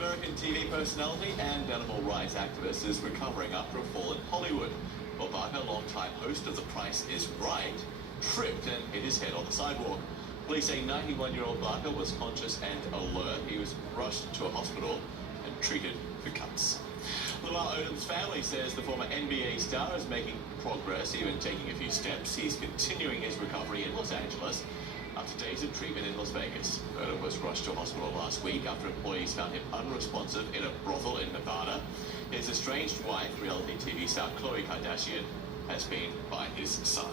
American TV personality and animal rights activist is recovering after a fall in Hollywood. Well, Barker, longtime host of The Price is Right, tripped and hit his head on the sidewalk. Police say 91-year-old Barker was conscious and alert. He was rushed to a hospital and treated for cuts. Lamar Odom's family says the former NBA star is making progress, even taking a few steps. He's continuing his recovery in Los Angeles after days of treatment in Las Vegas. Odom was rushed to hospital last week after employees found him unresponsive in a brothel in Nevada. His estranged wife, reality TV star Khloe Kardashian, has been by his side.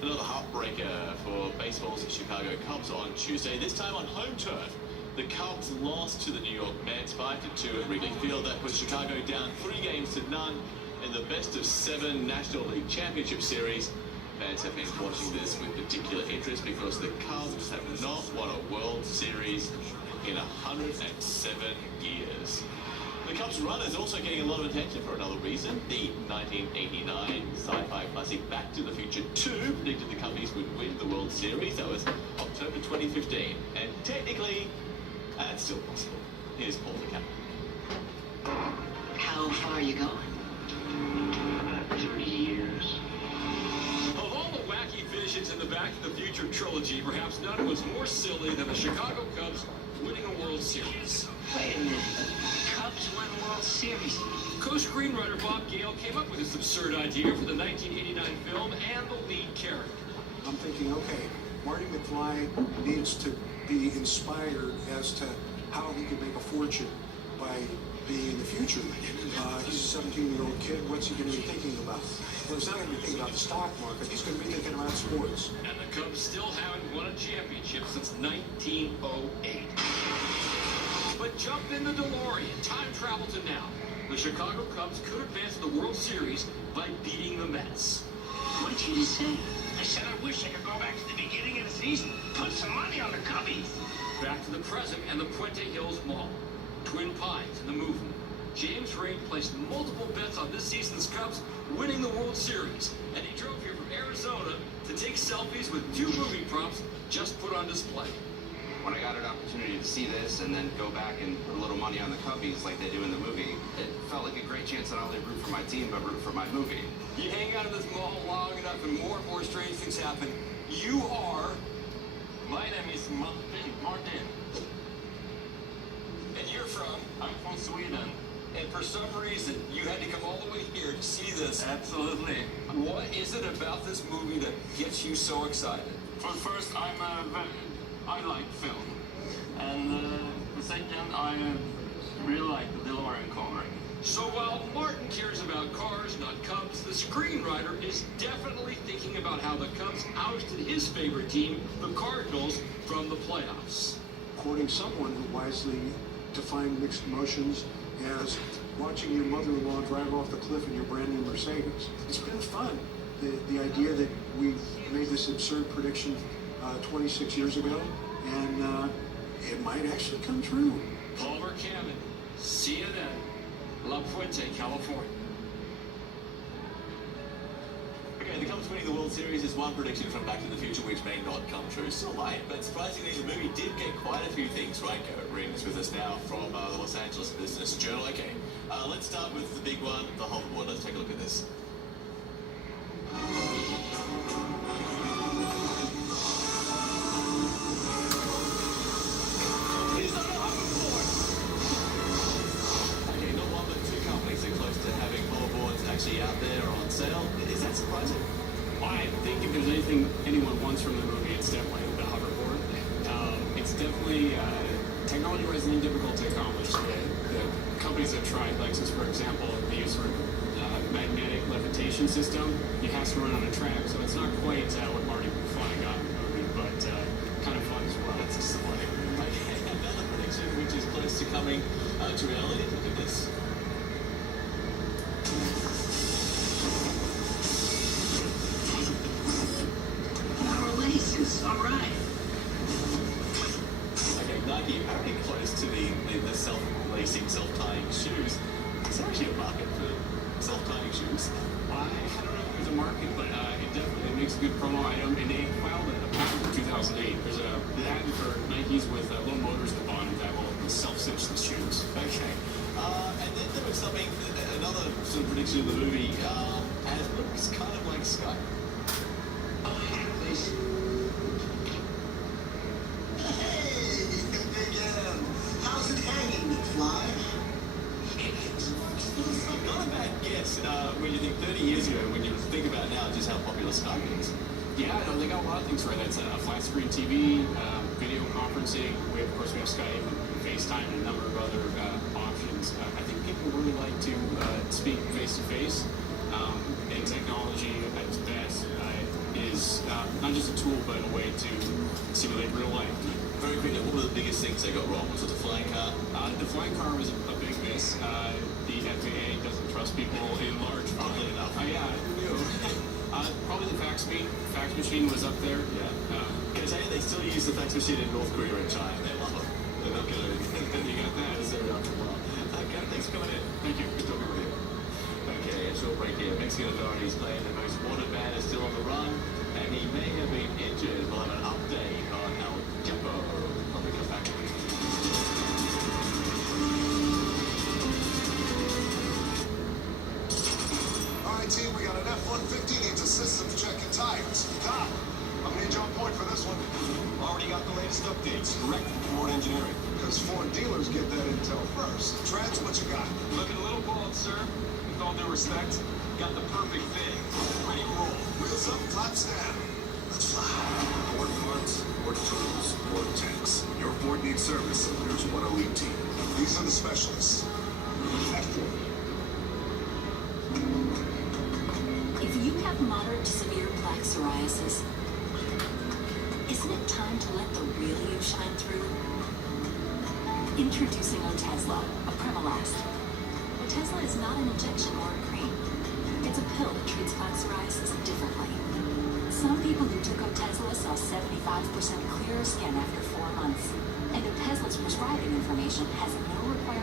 Another heartbreaker for baseball's Chicago Cubs on Tuesday, this time on home turf. The Cubs lost to the New York Mets 5-2 at Wrigley Field. That put Chicago down 3-0 in the best-of-7 National League Championship Series. Fans have been watching this with particular interest because the Cubs have not won a World Series in 107 years. The Cubs run is also getting a lot of attention for another reason. The 1989 sci-fi classic Back to the Future 2 predicted the Cubbies would win the World Series. That was October 2015. And technically, that's still possible. Here's Paul the Captain. How far are you going? 30 years. Of all the wacky visions in the Back to the Future trilogy, perhaps none was more silly than the Chicago Cubs winning a World Series. Wait a minute. Cubs won World Series. Co-screenwriter Bob Gale came up with this absurd idea for the 1989 film and the lead character. I'm thinking, okay, Marty McFly needs to be inspired as to how he can make a fortune by being in the future. He's a 17-year-old kid. What's he going to be thinking about? Well, he's not going to be thinking about the stock market. He's going to be thinking about sports. And the Cubs still haven't won a championship since 1908. But jump in the DeLorean, time travel to now. The Chicago Cubs could advance to the World Series by beating the Mets. What did you just say? I said I wish I could go back to the beginning of the season. Put some money on the Cubbies. Back to the present and the Puente Hills Mall. Twin Pines and the movement. James Reid placed multiple bets on this season's Cubs winning the World Series. And he drove here from Arizona to take selfies with 2 movie props just put on display. When I got an opportunity to see this and then go back and put a little money on the Cubbies like they do in the movie, it felt like a great chance to not only root for my team, but root for my movie. You hang out in this mall long enough and more strange things happen. You are... My name is Martin. And you're from? I'm from Sweden. And for some reason, you had to come all the way here to see this. Absolutely. What is it about this movie that gets you so excited? For the first, I like film. And the second, I really like the DeLorean car. So while Martin cares about cars, not Cubs, the screenwriter is definitely thinking about how the Cubs ousted his favorite team, the Cardinals, from the playoffs. Quoting someone who wisely defined mixed emotions as watching your mother-in-law drive off the cliff in your brand new Mercedes. It's been fun. The idea that we made this absurd prediction 26 years ago, and it might actually come true. Paul Vercammon, CNN, La Puente, California. Okay, the Cubs winning the World Series is one prediction from Back to the Future which may not come true. Still might, but surprisingly the movie did get quite a few things right. Garrett Rings with us now from the Los Angeles Business Journal. Okay, let's start with the big one, the hoverboard. Let's take a look at this. He's on a hoverboard! Okay, not one but 2 companies are close to having hoverboards actually out there or on sale. Is that surprising? I think if there's anything anyone wants from the movie, it's definitely the hoverboard. It's definitely technology-wise difficult to accomplish. The companies that tried, Lexus, for example, they use sort of magnetic levitation system. It has to run on a track, so it's not quite what Marty McFly got in the movie, but kind of fun as well. It's disappointing. Okay, another prediction which is close to coming to reality. Look at this. All right. Okay, Nike apparently close to the self-lacing, self-tying shoes. Is there actually a market for self-tying shoes? I don't know if there's a market, but it definitely makes a good promo item, and they filed a patent in 2008. There's a patent for Nikes with low motors at the bottom that will self-cinch the shoe. something, another sort of prediction of the movie, and it looks kind of like Skype. Oh, yeah, please. Hey, Big M. How's it hanging, McFly? Not a bad guess when you think 30 years ago, when you think about now just how popular Skype is. Yeah, no, they got a lot of things right. It's a flat screen TV, video conferencing. Of course, we have Skype, FaceTime, and a number of other options. I think people really like to speak face to face. And technology at its best is not just a tool, but a way to simulate real life. Very quickly, what were the biggest things they got wrong? Was it the flying car? The flying car was a big miss. The FAA doesn't trust people in large Oddly enough. yeah, who knew? Probably the fax machine was up there. Yeah. Can I tell you, they still use the fax machine in North Korea and China. They love it. They're not going to... You got that? It's very after a while. Okay, thanks for coming in. Thank you. Good talking with you. Okay, a short break here. Mexican authorities claim the most wanted man is still on the run, and he may have been injured. We'll have an update on El Chapo. I'll be back. All right, team, we got an F-150 needs a systems check and tires. Doc, I'm gonna need you on point for this one. Already got the latest updates, direct from Ford Engineering. Because Ford dealers get that intel first. Trans, what you got? Looking a little bald, sir. With all due respect, got the perfect thing. Ready to roll. Wheels up, flaps down. Let's fly. Ford parts, Ford tools, Ford tanks. Your Ford needs service. There's one elite team. These are the specialists. At Ford. If you have moderate to severe plaque psoriasis, isn't it time to let the real you shine through? Introducing Otezla, a Premolast. Otezla is not an injection or a cream. It's a pill that treats plaque psoriasis differently. Some people who took Otezla saw 75% clearer skin after 4 months. And Otezla's prescribing information has no requirement